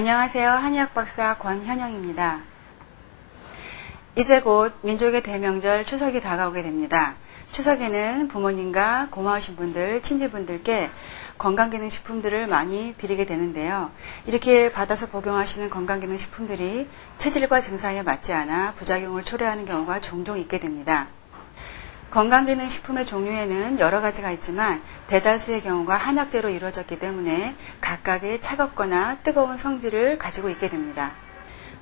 안녕하세요. 한의학 박사 권현영입니다. 이제 곧 민족의 대명절 추석이 다가오게 됩니다. 추석에는 부모님과 고마우신 분들, 친지분들께 건강기능식품들을 많이 드리게 되는데요. 이렇게 받아서 복용하시는 건강기능식품들이 체질과 증상에 맞지 않아 부작용을 초래하는 경우가 종종 있게 됩니다. 건강기능식품의 종류에는 여러 가지가 있지만 대다수의 경우가 한약재로 이루어졌기 때문에 각각의 차갑거나 뜨거운 성질을 가지고 있게 됩니다.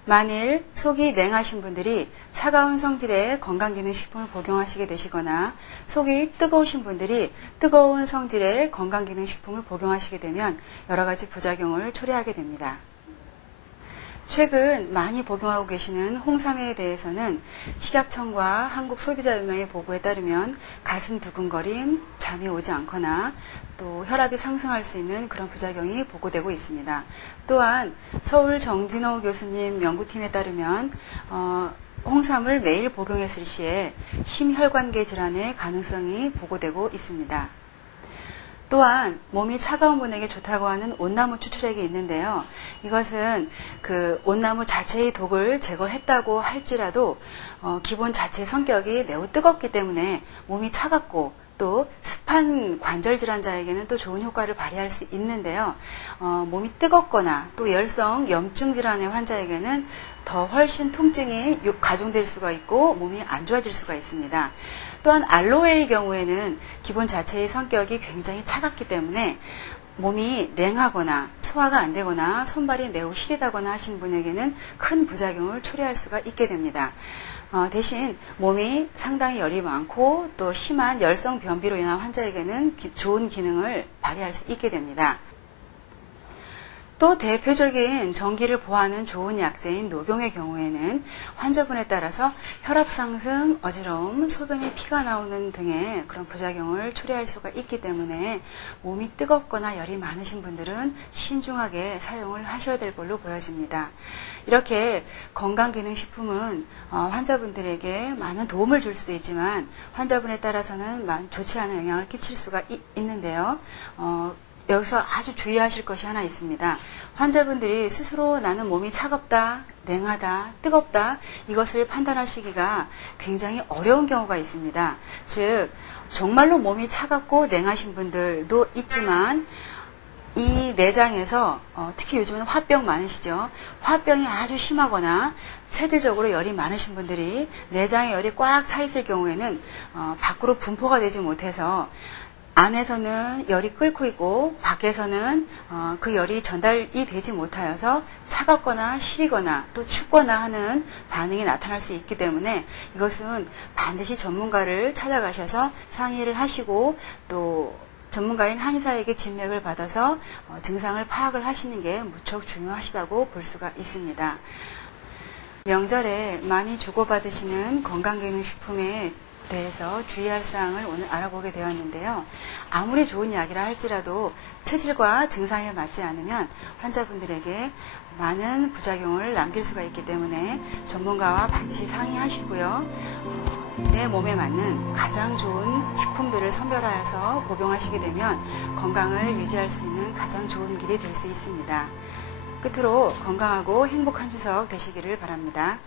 만일 속이 냉하신 분들이 차가운 성질의 건강기능식품을 복용하시게 되시거나 속이 뜨거우신 분들이 뜨거운 성질의 건강기능식품을 복용하시게 되면 여러 가지 부작용을 초래하게 됩니다. 최근 많이 복용하고 계시는 홍삼에 대해서는 식약청과 한국소비자연맹의 보고에 따르면 가슴 두근거림, 잠이 오지 않거나 또 혈압이 상승할 수 있는 그런 부작용이 보고되고 있습니다. 또한 서울 정진호 교수님 연구팀에 따르면 어, 홍삼을 매일 복용했을 시에 심혈관계 질환의 가능성이 보고되고 있습니다. 또한 몸이 차가운 분에게 좋다고 하는 온나무 추출액이 있는데요. 이것은 그 온나무 자체의 독을 제거했다고 할지라도 어, 기본 자체 성격이 매우 뜨겁기 때문에 몸이 차갑고 또 습한 관절 질환자에게는 또 좋은 효과를 발휘할 수 있는데요. 어, 몸이 뜨겁거나 또 열성 염증 질환의 환자에게는 더 훨씬 통증이 가중될 수가 있고 몸이 안 좋아질 수가 있습니다. 또한 알로에의 경우에는 기본 자체의 성격이 굉장히 차갑기 때문에 몸이 냉하거나 소화가 안 되거나 손발이 매우 시리다거나 하신 분에게는 큰 부작용을 초래할 수가 있게 됩니다. 어, 대신 몸이 상당히 열이 많고 또 심한 열성 변비로 인한 환자에게는 기, 좋은 기능을 발휘할 수 있게 됩니다. 또 대표적인 전기를 보하는 좋은 약제인 녹용의 경우에는 환자분에 따라서 혈압 상승, 어지러움, 소변에 피가 나오는 등의 그런 부작용을 초래할 수가 있기 때문에 몸이 뜨겁거나 열이 많으신 분들은 신중하게 사용을 하셔야 될 걸로 보여집니다. 이렇게 건강기능식품은 어, 환자분들에게 많은 도움을 줄 수도 있지만 환자분에 따라서는 좋지 않은 영향을 끼칠 수가 있는데요. 어, 여기서 아주 주의하실 것이 하나 있습니다. 환자분들이 스스로 나는 몸이 차갑다, 냉하다, 뜨겁다 이것을 판단하시기가 굉장히 어려운 경우가 있습니다. 즉 정말로 몸이 차갑고 냉하신 분들도 있지만 이 내장에서 어, 특히 요즘은 화병 많으시죠. 화병이 아주 심하거나 체질적으로 열이 많으신 분들이 내장에 열이 꽉 차 있을 경우에는 어, 밖으로 분포가 되지 못해서 안에서는 열이 끓고 있고 밖에서는 어, 그 열이 전달이 되지 못하여서 차갑거나 시리거나 또 춥거나 하는 반응이 나타날 수 있기 때문에 이것은 반드시 전문가를 찾아가셔서 상의를 하시고 또 전문가인 한의사에게 진맥을 받아서 어, 증상을 파악을 하시는 게 무척 중요하시다고 볼 수가 있습니다. 명절에 많이 주고받으시는 건강기능식품의 대해서 주의할 사항을 오늘 알아보게 되었는데요. 아무리 좋은 약이라 할지라도 체질과 증상에 맞지 않으면 환자분들에게 많은 부작용을 남길 수가 있기 때문에 전문가와 반드시 상의하시고요. 어, 내 몸에 맞는 가장 좋은 식품들을 선별하여서 복용하시게 되면 건강을 유지할 수 있는 가장 좋은 길이 될 수 있습니다. 끝으로 건강하고 행복한 추석 되시기를 바랍니다.